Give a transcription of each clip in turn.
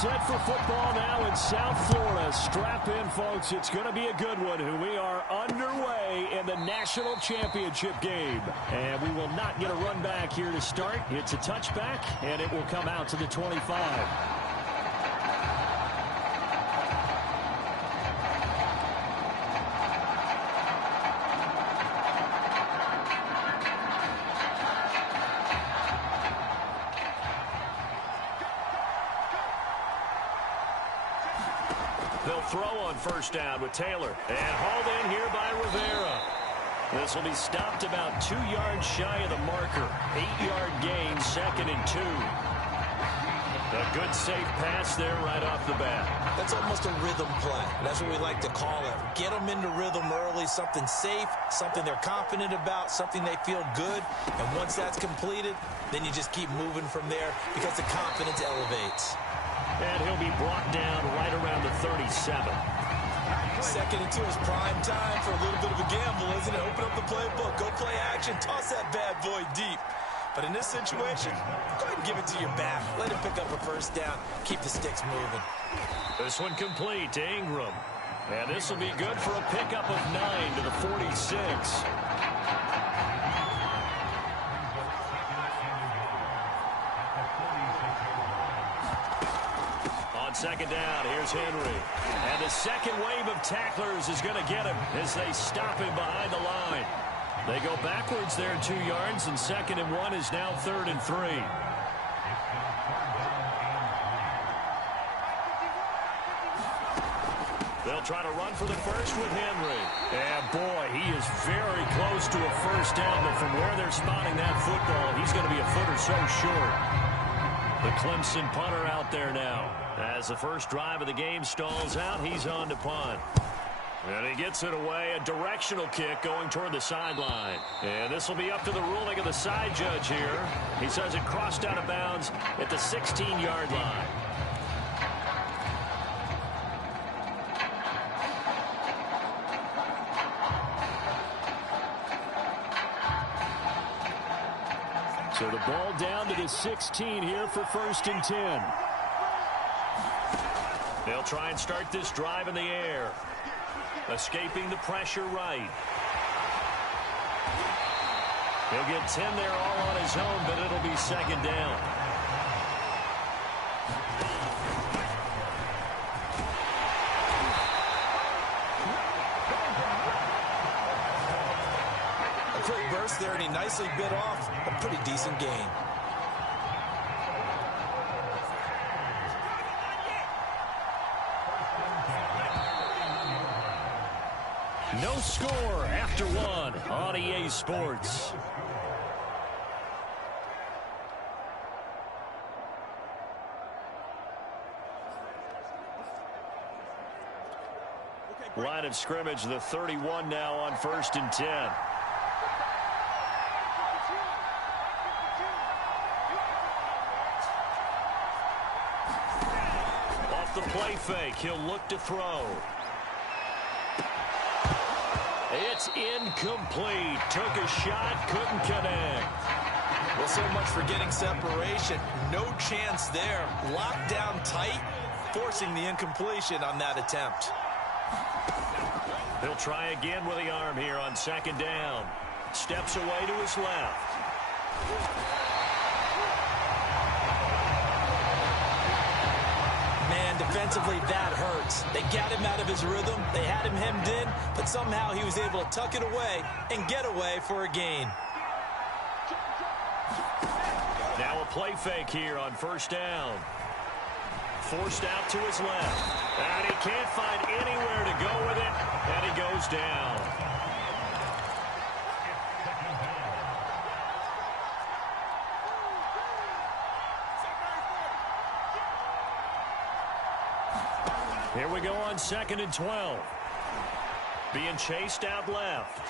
set for football now in South Florida. Strap in, folks. It's going to be a good one. We are underway in the national championship game. And we will not get a run back here to start. It's a touchback, and it will come out to the 25. They'll throw on first down with Taylor. And hauled in here by Rivera. This will be stopped about 2 yards shy of the marker. 8-yard gain, 2nd and 2. A good safe pass there right off the bat. That's almost a rhythm play. That's what we like to call it. Get them into rhythm early, something safe, something they're confident about, something they feel good. And once that's completed, then you just keep moving from there because the confidence elevates. And he'll be brought down right around the 37. 2nd and 2 is prime time for a little bit of a gamble, isn't it? Open up the playbook, go play action, toss that bad boy deep. But in this situation, go ahead and give it to your back. Let him pick up a first down. Keep the sticks moving. This one complete to Ingram. And this will be good for a pickup of 9 to the 46. On second down, here's Henry. And the second wave of tacklers is going to get him as they stop him behind the line. They go backwards there 2 yards, and 2nd and 1 is now 3rd and 3. They'll try to run for the first with Henry. And, boy, he is very close to a first down, but from where they're spotting that football, he's going to be a foot or so short. The Clemson punter out there now. As the first drive of the game stalls out, he's on to punt. And he gets it away, a directional kick going toward the sideline. And this will be up to the ruling of the side judge here. He says it crossed out of bounds at the 16-yard line. So the ball down to the 16 here for 1st and 10. They'll try and start this drive in the air. Escaping the pressure right. He'll get 10 there all on his own, but it'll be 2nd down. A quick burst there, and he nicely bit off a pretty decent gain. No score after 1 on EA Sports. Line of scrimmage, the 31 now on 1st and 10. Off the play fake, he'll look to throw. It's incomplete. Took a shot, couldn't connect. Well, so much for getting separation. No chance there. Locked down tight, forcing the incompletion on that attempt. He'll try again with the arm here on 2nd down. Steps away to his left. Man, defensively, that hurts. They got him out of his rhythm. They had him hemmed in, but somehow he was able to tuck it away and get away for a gain. Now a play fake here on 1st down. Forced out to his left. And he can't find anywhere to go with it, and he goes down. Here we go on 2nd and 12. Being chased out left.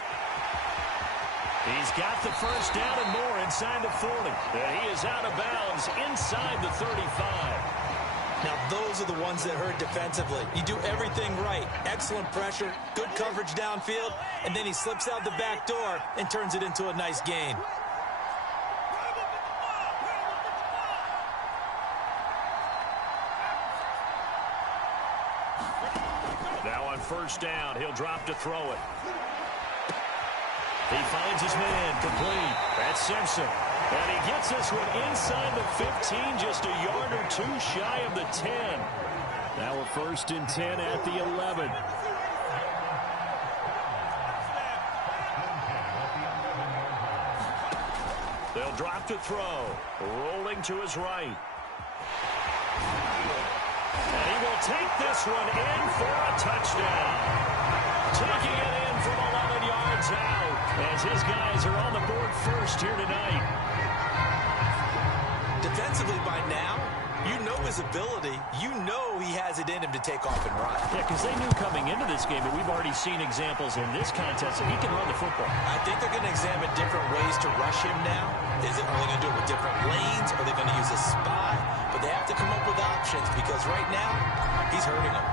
He's got the first down and more inside the 40. And he is out of bounds inside the 35. Now, those are the ones that hurt defensively. You do everything right. Excellent pressure, good coverage downfield, and then he slips out the back door and turns it into a nice gain. first down. He'll drop to throw it. He finds his man, complete. That's Simpson. And he gets this one inside the 15, just a yard or two shy of the 10. Now a 1st and 10 at the 11. They'll drop to throw. Rolling to his right. And he will take this one in for a touchdown. Taking it in from 11 yards out as his guys are on the board first here tonight. Defensively by now, you know his ability. You know he has it in him to take off and run. Yeah, because they knew coming into this game, but we've already seen examples in this contest that he can run the football. I think they're going to examine different ways to rush him now. Are they going to do it with different lanes? Are they going to use a spy? But they have to come up with options because right now, he's hurting them.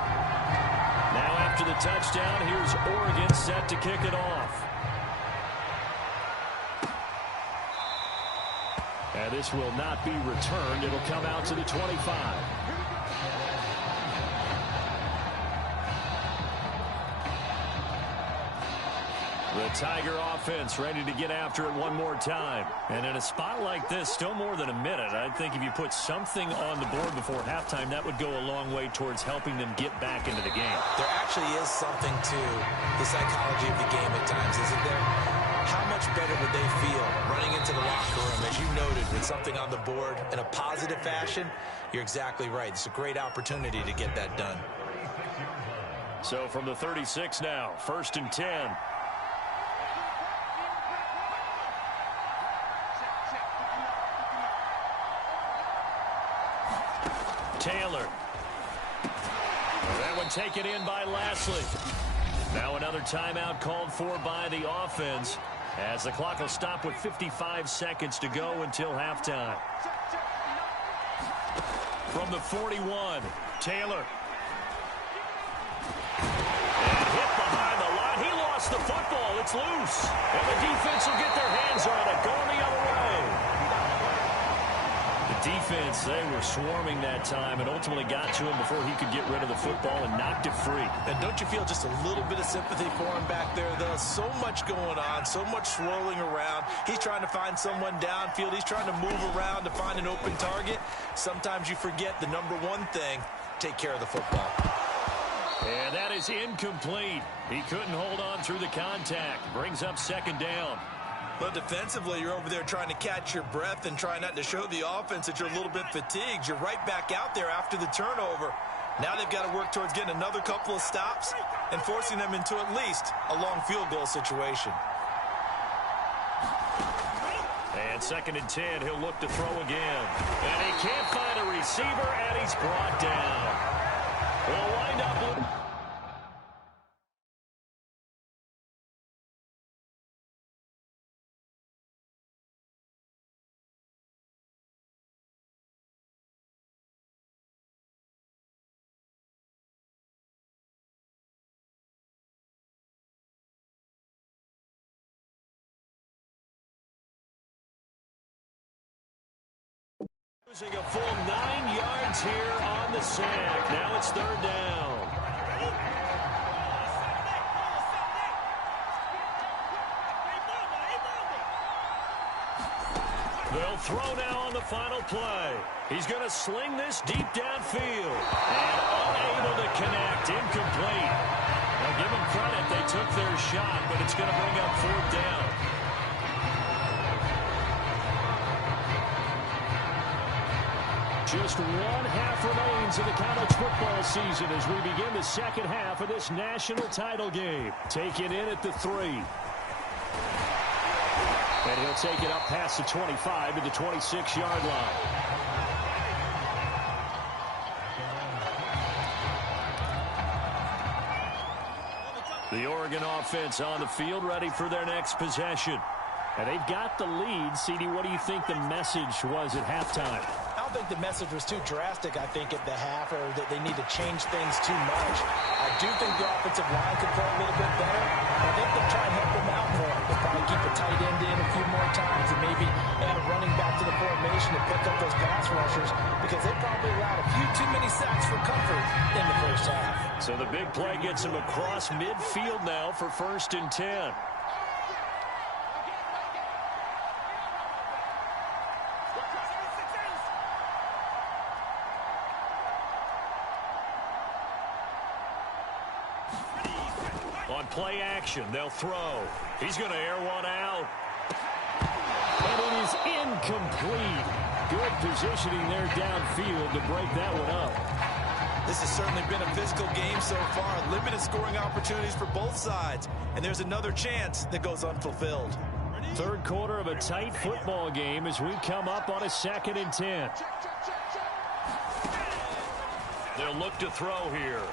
Now after the touchdown, here's Oregon set to kick it off. And this will not be returned. It'll come out to the 25. The Tiger offense ready to get after it one more time. And in a spot like this, still more than a minute, I think if you put something on the board before halftime, that would go a long way towards helping them get back into the game. There actually is something to the psychology of the game at times, isn't there? How much better would they feel running into the locker room, as you noted, with something on the board in a positive fashion? You're exactly right. It's a great opportunity to get that done. So from the 36 now, 1st and 10. Taylor. That one taken in by Lashley. Now another timeout called for by the offense as the clock will stop with 55 seconds to go until halftime. From the 41, Taylor. And hit behind the line. He lost the football. It's loose. And the defense will get their hands on it. Going the other way. The defense, they were swarming that time and ultimately got to him before he could get rid of the football and knocked it free. And don't you feel just a little bit of sympathy for him back there, though? So much going on, so much swirling around. He's trying to find someone downfield. He's trying to move around to find an open target. Sometimes you forget the number one thing, take care of the football. And that is incomplete. He couldn't hold on through the contact. Brings up 2nd down. But defensively, you're over there trying to catch your breath and try not to show the offense that you're a little bit fatigued. You're right back out there after the turnover. Now they've got to work towards getting another couple of stops and forcing them into at least a long field goal situation. And 2nd and 10, he'll look to throw again. And he can't find a receiver, and he's brought down. We'll wind up. Losing a full 9 yards here on the sack. Now it's 3rd down. They'll throw now on the final play. He's going to sling this deep downfield. And unable to connect. Incomplete. Now give them credit. They took their shot, but it's going to bring up 4th down. Just 1 half remains in the college football season as we begin the 2nd half of this national title game. Taken in at the 3. And he'll take it up past the 25 to the 26-yard line. The Oregon offense on the field ready for their next possession. And they've got the lead. CD, what do you think the message was at halftime? I don't think the message was too drastic, I think, at the half, or that they need to change things too much. I do think the offensive line could play a little bit better. I think they'll try and help them out more. They'll probably keep a tight end in a few more times and maybe add a running back to the formation to pick up those pass rushers because they probably allowed a few too many sacks for comfort in the first half. So the big play gets him across midfield now for 1st and 10. On play action, they'll throw. He's going to air one out. And it is incomplete. Good positioning there downfield to break that one up. This has certainly been a physical game so far. Limited scoring opportunities for both sides. And there's another chance that goes unfulfilled. Third quarter of a tight football game as we come up on a 2nd and 10. They'll look to throw here.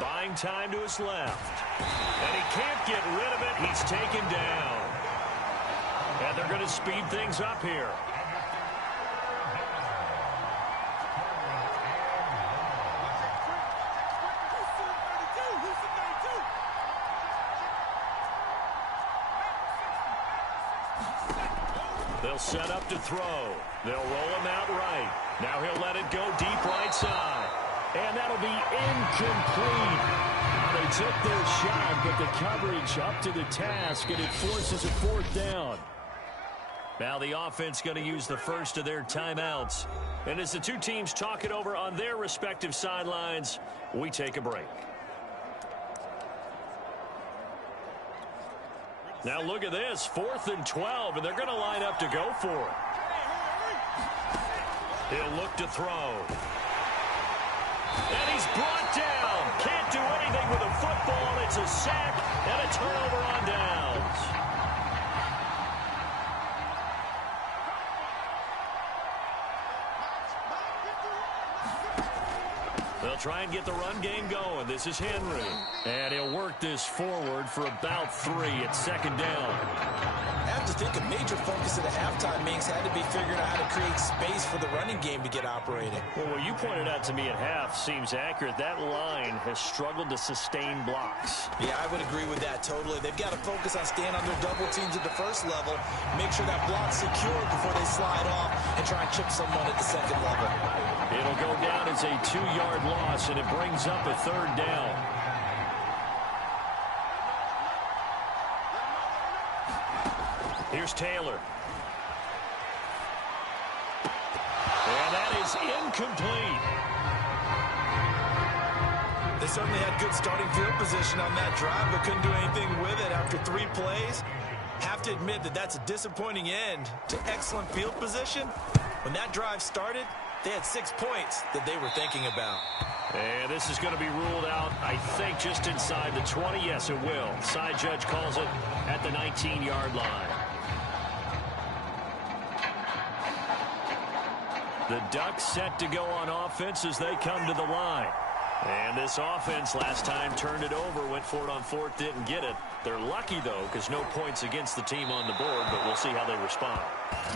Buying time to his left. And he can't get rid of it. He's taken down. And they're going to speed things up here. They'll set up to throw. They'll roll him out right. Now he'll let it go deep right side. And that'll be incomplete. They took their shot, but the coverage up to the task, and it forces a 4th down. Now the offense going to use the first of their timeouts. And as the two teams talk it over on their respective sidelines, we take a break. Now look at this, 4th and 12, and they're going to line up to go for it. He'll look to throw. And he's brought down. Can't do anything with a football. It's a sack and a turnover on downs. They'll try and get the run game going. This is Henry. And he'll work this forward for about 3 at 2nd down. I have to think a major focus at the halftime meetings had to be figuring out how to create space for the running game to get operating. Well, what you pointed out to me at half seems accurate. That line has struggled to sustain blocks. Yeah, I would agree with that totally. They've got to focus on staying on their double teams at the first level, make sure that block's secured before they slide off and try and chip someone at the 2nd level. It'll go down as a 2-yard loss, and it brings up a 3rd down. Here's Taylor. And that is incomplete. They certainly had good starting field position on that drive, but couldn't do anything with it after 3 plays. Have to admit that that's a disappointing end to excellent field position. When that drive started, they had 6 points that they were thinking about. And this is going to be ruled out, I think, just inside the 20. Yes, it will. Side judge calls it at the 19-yard line. The Ducks set to go on offense as they come to the line. And this offense last time turned it over, went for it on 4th, didn't get it. They're lucky, though, because no points against the team on the board, but we'll see how they respond.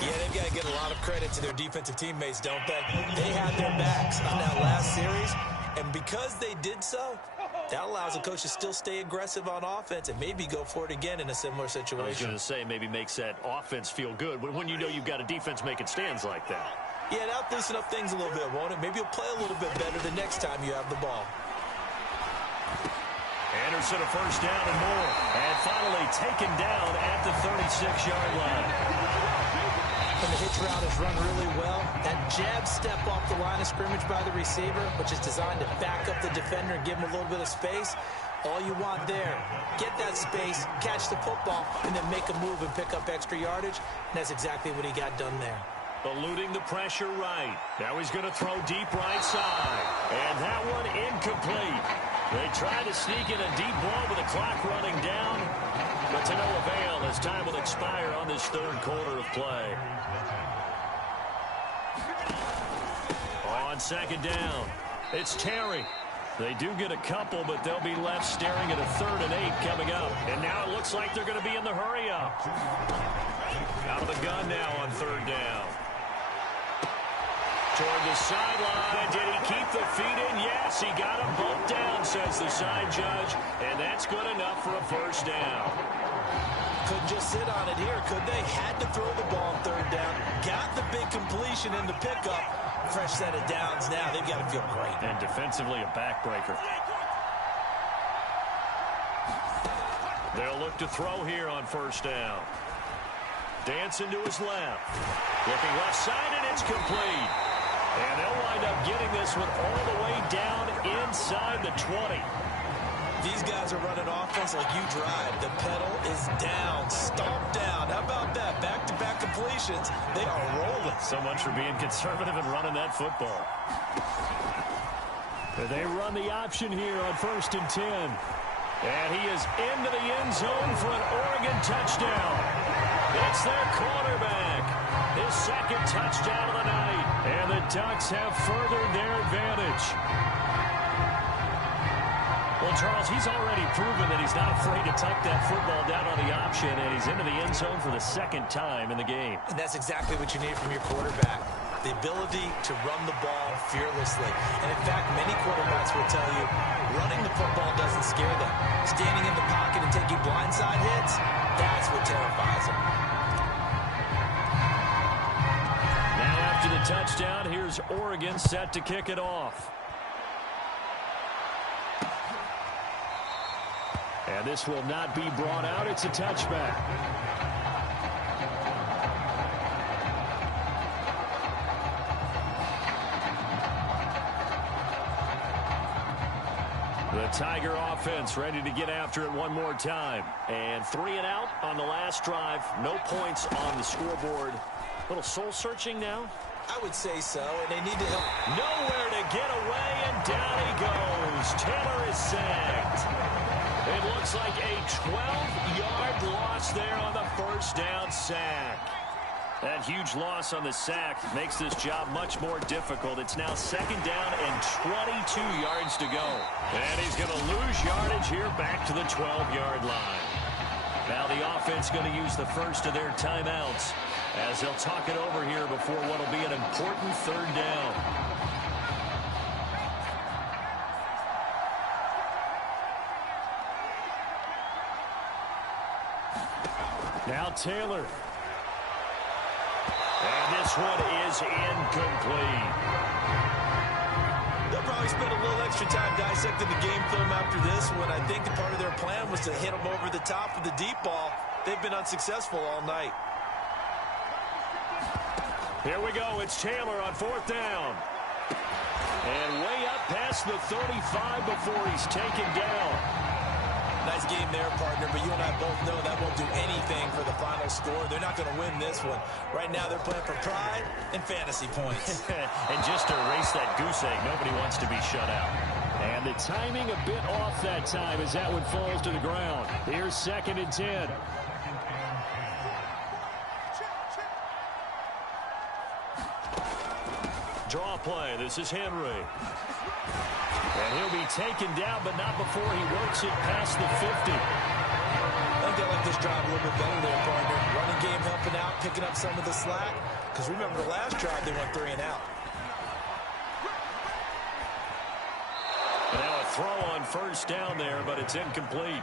Yeah, they've got to get a lot of credit to their defensive teammates, don't they? They had their backs on that last series, and because they did so, that allows the coach to still stay aggressive on offense and maybe go for it again in a similar situation. I was going to say, maybe makes that offense feel good when you know you've got a defense making stands like that. Yeah, that'll loosen up things a little bit, won't it? Maybe you'll play a little bit better the next time you have the ball. Anderson a 1st down and more. And finally taken down at the 36-yard line. And the hitch route is run really well. That jab step off the line of scrimmage by the receiver, which is designed to back up the defender and give him a little bit of space. All you want there, get that space, catch the football, and then make a move and pick up extra yardage. And that's exactly what he got done there. Eluding the pressure right. Now he's going to throw deep right side. And that one incomplete. They try to sneak in a deep ball with the clock running down. But to no avail as time will expire on this 3rd quarter of play. On 2nd down, it's Terry. They do get a couple, but they'll be left staring at a 3rd and 8 coming up. And now it looks like they're going to be in the hurry up. Out of the gun now on 3rd down. Toward the sideline. Did he keep the feet in? Yes, he got him bumped down, says the side judge. And that's good enough for a 1st down. Couldn't just sit on it here, could they? Had to throw the ball on third down. Got the big completion in the pickup. Fresh set of downs now. They've got to feel great. And defensively, a backbreaker. They'll look to throw here on first down. Dancing to his left. Looking left side, and it's complete. And they'll wind up getting this one all the way down inside the 20. These guys are running offense like you drive. The pedal is down, stomped down. How about that? Back-to-back completions. They are rolling. So much for being conservative and running that football. They run the option here on 1st and 10. And he is into the end zone for an Oregon touchdown. It's their quarterback. His second touchdown of the night. And the Ducks have furthered their advantage. Well, Charles, he's already proven that he's not afraid to tuck that football down on the option, and he's into the end zone for the second time in the game. And that's exactly what you need from your quarterback. The ability to run the ball fearlessly. And in fact, many quarterbacks will tell you running the football doesn't scare them. Standing in the pocket and taking blindside hits, that's what terrifies them. Now after the touchdown, here's Oregon set to kick it off. And this will not be brought out. It's a touchback. The Tiger offense ready to get after it one more time. And 3 and out on the last drive. No points on the scoreboard. A little soul-searching now? I would say so, and they need to help. Nowhere to get away, and down he goes. Taylor is sacked. It looks like a 12-yard loss there on the first down sack. That huge loss on the sack makes this job much more difficult. It's now 2nd down and 22 yards to go. And he's going to lose yardage here back to the 12-yard line. Now the offense going to use the first of their timeouts as they'll talk it over here before what will be an important 3rd down. Now Taylor. And this one is incomplete. They'll probably spend a little extra time dissecting the game film after this one. I think the part of their plan was to hit them over the top with the deep ball. They've been unsuccessful all night. Here we go. It's Taylor on 4th down. And way up past the 35 before he's taken down. Nice game there, partner, but you and I both know that won't do anything for the final score. They're not going to win this one. Right now, they're playing for pride and fantasy points. And just to erase that goose egg, nobody wants to be shut out. And the timing a bit off that time as that one falls to the ground. Here's 2nd and 10. Draw play. This is Henry. And he'll be taken down, but not before he works it past the 50. I think they like this drive a little bit better there, partner. Running game helping out, picking up some of the slack. Because remember, the last drive, they went 3 and out. Now a throw on first down there, but it's incomplete.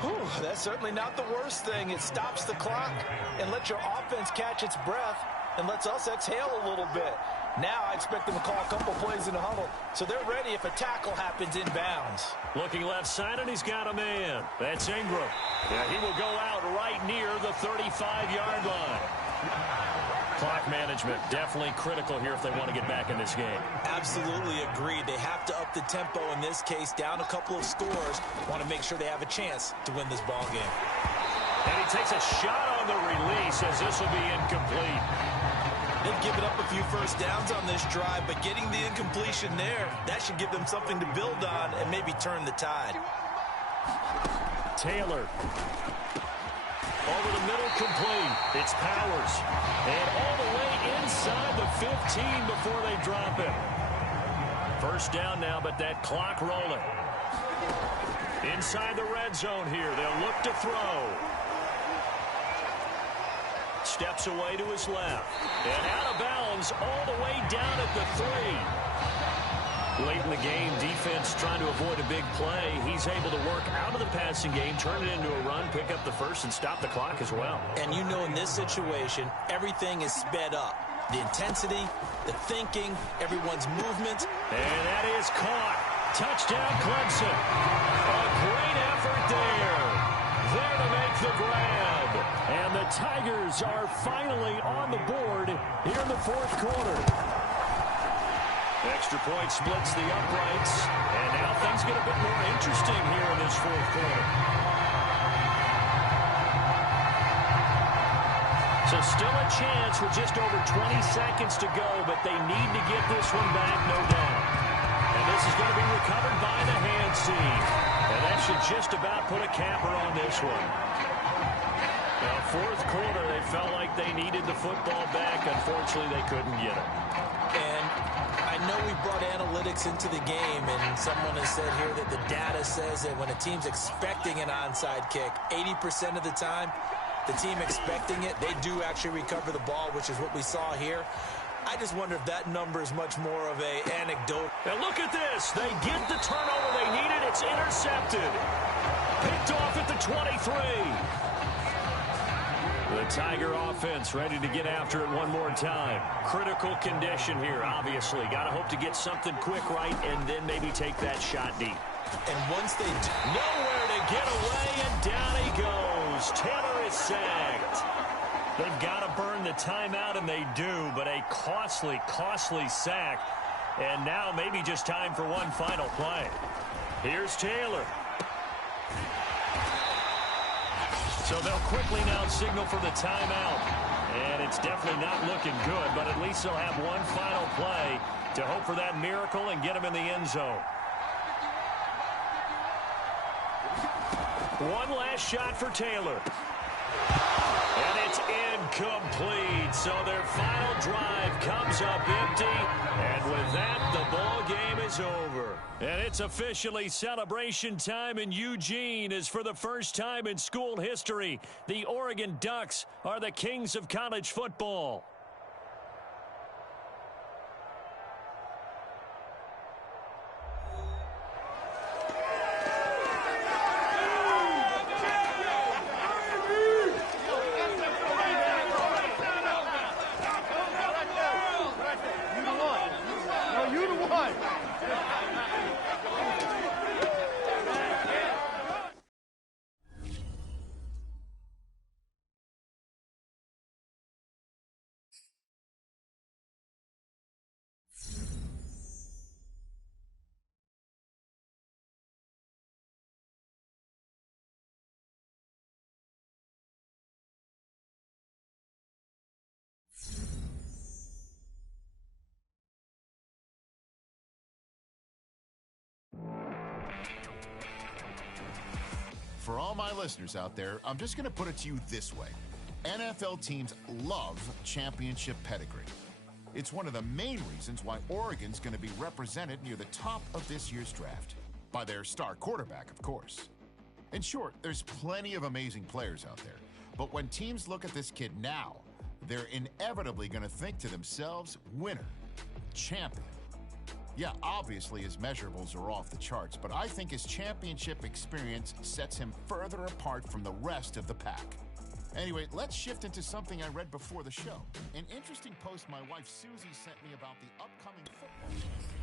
Whew, that's certainly not the worst thing. It stops the clock and lets your offense catch its breath and lets us exhale a little bit. Now I expect them to call a couple plays in the huddle, so they're ready if a tackle happens inbounds. Looking left side, and he's got a man. That's Ingram. Yeah, he will go out right near the 35-yard line. Clock management, definitely critical here if they want to get back in this game. Absolutely agreed. They have to up the tempo in this case, down a couple of scores. Want to make sure they have a chance to win this ball game. And he takes a shot on the release as this will be incomplete. They've given up a few first downs on this drive, but getting the incompletion there, that should give them something to build on and maybe turn the tide. Taylor. Over the middle, complete. It's Powers. And all the way inside the 15 before they drop it. First down now, but that clock rolling. Inside the red zone here. They'll look to throw. Steps away to his left. And out of bounds all the way down at the 3. Late in the game, defense trying to avoid a big play. He's able to work out of the passing game, turn it into a run, pick up the first, and stop the clock as well. And you know in this situation, everything is sped up. The intensity, the thinking, everyone's movement. And that is caught. Touchdown, Clemson. A great effort there. There to make the grab. And the Tigers are finally on the board here in the fourth quarter. Extra point splits the uprights. And now things get a bit more interesting here in this fourth quarter. So still a chance with just over 20 seconds to go, but they need to get this one back, no doubt. And this is going to be recovered by the hand team. And that should just about put a capper on this one. Now, fourth quarter, they felt like they needed the football back. Unfortunately, they couldn't get it. And I know we brought analytics into the game, and someone has said here that the data says that when a team's expecting an onside kick, 80% of the time, the team expecting it, they do actually recover the ball, which is what we saw here. I just wonder if that number is much more of an anecdote. Now look at this. They get the turnover they needed. It's intercepted. Picked off at the 23. The Tiger offense ready to get after it one more time. Critical condition here, obviously. Got to hope to get something quick right and then maybe take that shot deep. And once they do, nowhere to get away, and down he goes. Taylor is sacked. They've got to burn the timeout, and they do, but a costly, costly sack. And now maybe just time for one final play. Here's Taylor. So they'll quickly now signal for the timeout. And it's definitely not looking good, but at least they'll have one final play to hope for that miracle and get him in the end zone. One last shot for Taylor. And it's incomplete. So their final drive comes up empty. And with that, the ball game is over. And it's officially celebration time in Eugene, as for the first time in school history, the Oregon Ducks are the kings of college football. For all my listeners out there, I'm just going to put it to you this way. NFL teams love championship pedigree. It's one of the main reasons why Oregon's going to be represented near the top of this year's draft. By their star quarterback, of course. In short, there's plenty of amazing players out there. But when teams look at this kid now, they're inevitably going to think to themselves, winner, champion. Yeah, obviously his measurables are off the charts, but I think his championship experience sets him further apart from the rest of the pack. Anyway, let's shift into something I read before the show. An interesting post my wife Susie sent me about the upcoming football game.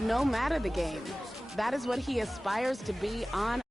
No matter the game, that is what he aspires to be on